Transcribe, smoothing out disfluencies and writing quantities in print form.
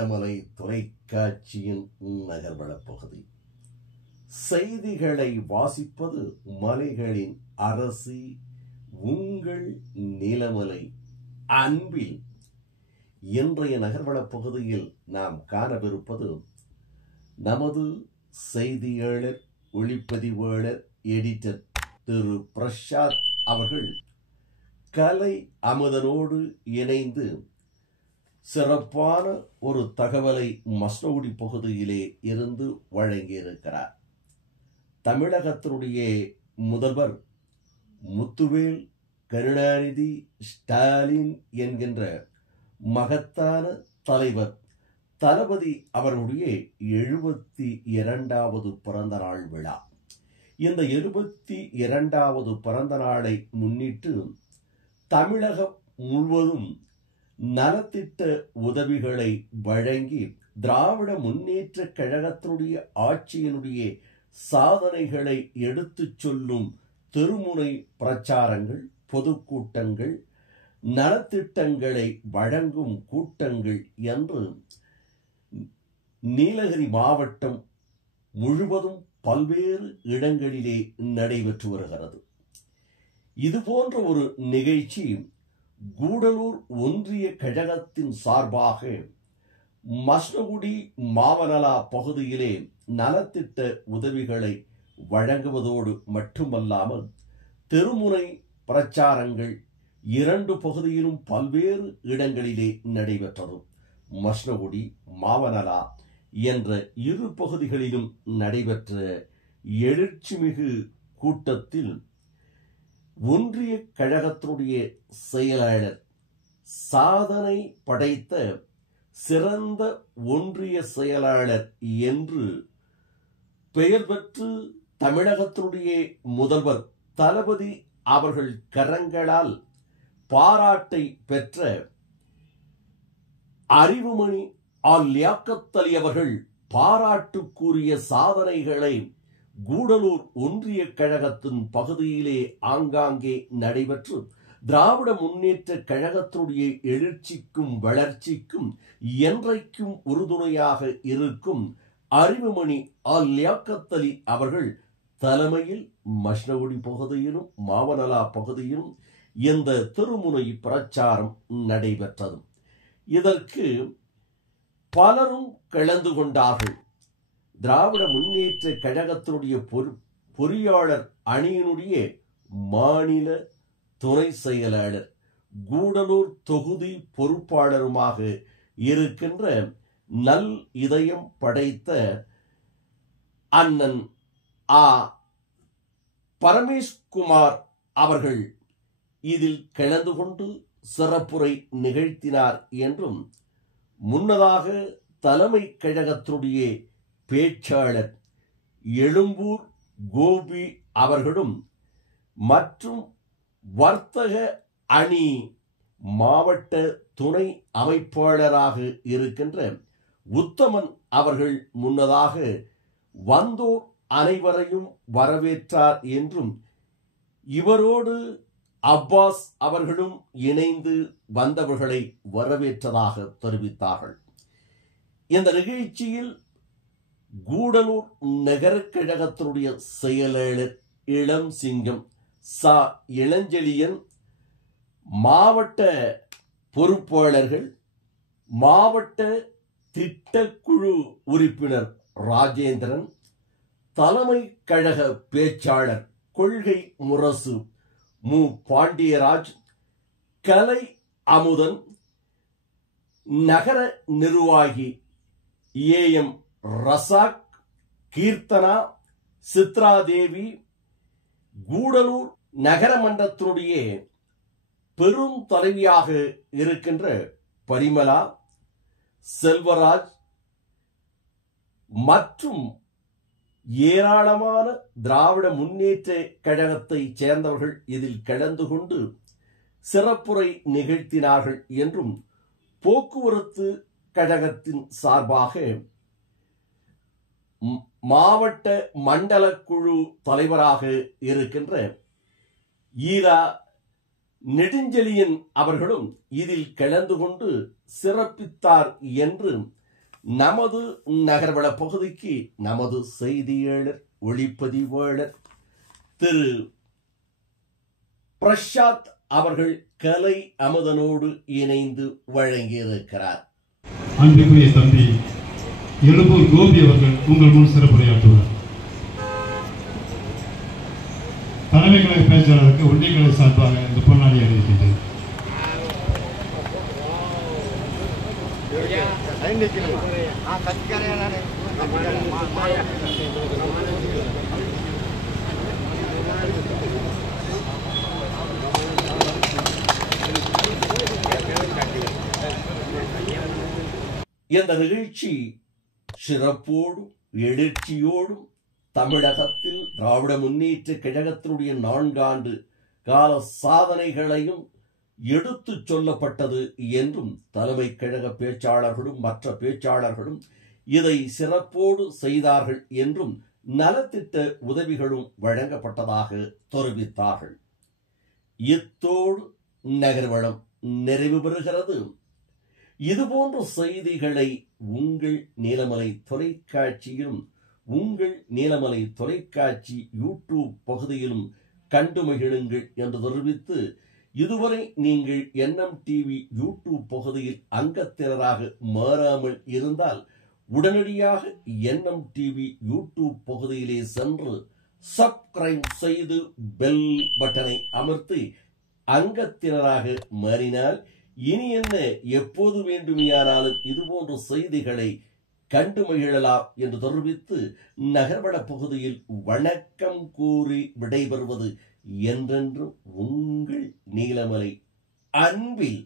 நீலமலை தொலைக்காட்சியின் நகர்வளப் பகுதி. செய்திகளை வாசிப்பது மலைகளின் அரசி உங்கள் நீலமலை அன்பில். இன்றைய நகர்வளப் பகுதியில் நாம் காணவிருப்பது நமது செய்தியாளர், ஒளிப்பதிவாளர், எடிட்டர் திரு பிரசாத் அவர்கள் கலை அமுதனோடு இணைந்து சிறப்பான ஒரு தகவலை மஸ்னகுடி பகுதியிலே இருந்து வழங்கியிருக்கிறார். தமிழகத்தினுடைய முதல்வர் முத்துவேல் கருணாநிதி ஸ்டாலின் என்கின்ற மகத்தான தலைவர் தளபதி அவர்களுடைய 72வது பிறந்த நாள் விழா. இந்த 72வது பிறந்த நாளை முன்னிட்டு தமிழகம் முழுவதும் நலத்திட்ட உதவிகளை வழங்கி திராவிட முன்னேற்ற கழகத்தினுடைய ஆட்சியினுடைய சாதனைகளை எடுத்துச் சொல்லும் தெருமுனை பிரச்சாரங்கள், பொதுக்கூட்டங்கள், நலத்திட்டங்களை வழங்கும் கூட்டங்கள் என்று நீலகிரி மாவட்டம் முழுவதும் பல்வேறு இடங்களிலே நடைபெற்று வருகிறது. இதுபோன்ற ஒரு நிகழ்ச்சி கூடலூர் ஒன்றிய கழகத்தின் சார்பாக மஸ்னகுடி மாவனலா பகுதியிலே நலத்திட்ட உதவிகளை வழங்குவதோடு மட்டுமல்லாமல் தெருமுனை பிரச்சாரங்கள் 2 பகுதியிலும் பல்வேறு இடங்களிலே நடைபெற்றது. மஸ்னகுடி, மாவனலா என்ற 2 பகுதிகளிலும் நடைபெற்ற எழுச்சிமிகு கூட்டத்தில் ஒன்றிய கழகத்தினுடைய செயலாளர், சாதனை படைத்த சிறந்த ஒன்றிய செயலாளர் என்று பெயர் பெற்று தமிழகத்தினுடைய முதல்வர் தளபதி அவர்கள் கரங்களால் பாராட்டை பெற்ற அறிவுமணி லியாக்கத் அலி அவர்கள் பாராட்டுக்குரிய சாதனைகளை கூடலூர் ஒன்றிய கழகத்தின் பகுதியிலே ஆங்காங்கே நடைபெற்று திராவிட முன்னேற்ற கழகத்தினுடைய எழுச்சிக்கும் வளர்ச்சிக்கும் என்றைக்கும் உறுதுணையாக இருக்கும் அறிவுமணி லியாக்கத் அலி அவர்கள் தலைமையில் மஸ்னகுடி பகுதியிலும் மாவனலா பகுதியிலும் இந்த திருமுனை பிரச்சாரம் நடைபெற்றது. இதற்கு பலரும் கலந்து கொண்டார்கள். திராவிட முன்னேற்ற கழகத்தினுடைய பொறியாளர் அணியினுடைய மாநில துணை செயலாளர், கூடலூர் தொகுதி பொறுப்பாளருமாக இருக்கின்ற நல் இதயம் படைத்த அண்ணன் பரமேஷ்குமார் அவர்கள் இதில் கலந்து கொண்டு சிறப்புரை நிகழ்த்தினார் என்றும், முன்னதாக தலைமை கழகத்தினுடைய பேச்சாளர் எழும்பூர் கோபி அவர்களும் மற்றும் வர்த்தக அணி மாவட்ட துணை அமைப்பாளராக இருக்கின்ற உத்தமன் அவர்கள் முன்னதாக வந்தோர் அனைவரையும் வரவேற்றார் என்றும், இவரோடு அப்பாஸ் அவர்களும் இணைந்து வந்தவர்களை வரவேற்றதாக தெரிவித்தார்கள். இந்த நிகழ்ச்சியில் கூடலூர் நகர கழகத்தினுடைய செயலாளர் இளம் சிங்கம், இளஞ்செழியன், மாவட்ட பொறுப்பாளர்கள், மாவட்ட திட்டக்குழு உறுப்பினர் ராஜேந்திரன், தலைமை கழக பேச்சாளர் கொள்கை முரசு மு பாண்டியராஜ், கலை அமுதன், நகர நிர்வாகி AM ரசாக், கீர்த்தனா, சித்ராதேவி, கூடலூர் நகரமன்றத்தினுடைய பெரும் தலைவியாக இருக்கின்ற பரிமலா, செல்வராஜ் மற்றும் ஏராளமான திராவிட முன்னேற்ற கழகத்தை சேர்ந்தவர்கள் இதில் கலந்து கொண்டு சிறப்புரை நிகழ்த்தினார்கள் என்றும், போக்குவரத்து கழகத்தின் சார்பாக மாவட்ட மண்டல குழு தலைவராக இருக்கின்ற ஈரா நெடுஞ்செழியன் அவர்களும் இதில் கலந்து கொண்டு சிறப்பித்தார் என்று நமது நகர்வள பகுதிக்கு நமது செய்தியாளர் ஒளிப்பதிவாளர் திரு பிரசாத் அவர்கள் கலை அமுதனோடு இணைந்து வழங்கியிருக்கிறார். அன்புக்குரிய தம்பி எழும்பூர் கோபி அவர்கள் உங்கள் முன் சிறப்புரையாற்றுவார். தலைமை கழக பேச்சாளருக்கு ஒன்றிய கழக சார்பாக இந்த பொன்னாடி அறிவிக்கின்றது. இந்த நிகழ்ச்சி சிறப்போடும் எழுச்சியோடும் தமிழகத்தில் திராவிட முன்னேற்ற கழகத்தினுடைய 4 ஆண்டு கால சாதனைகளையும் எடுத்து சொல்லப்பட்டது என்றும் தலைமை கழக பேச்சாளர்களும் மற்ற பேச்சாளர்களும் இதை சிறப்போடு செய்தார்கள் என்றும் நலத்திட்ட உதவிகளும் வழங்கப்பட்டதாக தெரிவித்தார்கள். இத்தோடு நகர்வளம் நிறைவு பெறுகிறது. இதுபோன்ற செய்திகளை உங்கள் நீலமலை தொலைக்காட்சியிலும் உங்கள் நீலமலை தொலைக்காட்சி யூடியூப் பகுதியிலும் கண்டு மகிழுங்கள் என்று தெரிவித்து, இதுவரை நீங்கள் என்எம் டிவி யூடியூப் பகுதியில் அங்கத்தினராக மாறாமல் இருந்தால் உடனடியாக என்எம் டிவி யூடியூப் பகுதியிலே சென்று சப்ஸ்கிரைப் செய்து பெல் பட்டனை அமர்த்தி அங்கத்தினராக மாறினால் இனி என்ன எப்போது வேண்டுமையானாலும் இதுபோன்ற செய்திகளை கண்டு மகிழலாம் என்று தெரிவித்து நகர்வள பகுதியில் வணக்கம் கூறி விடைபெறுவது என்றென்றும் உங்கள் நீலமலை அன்பில்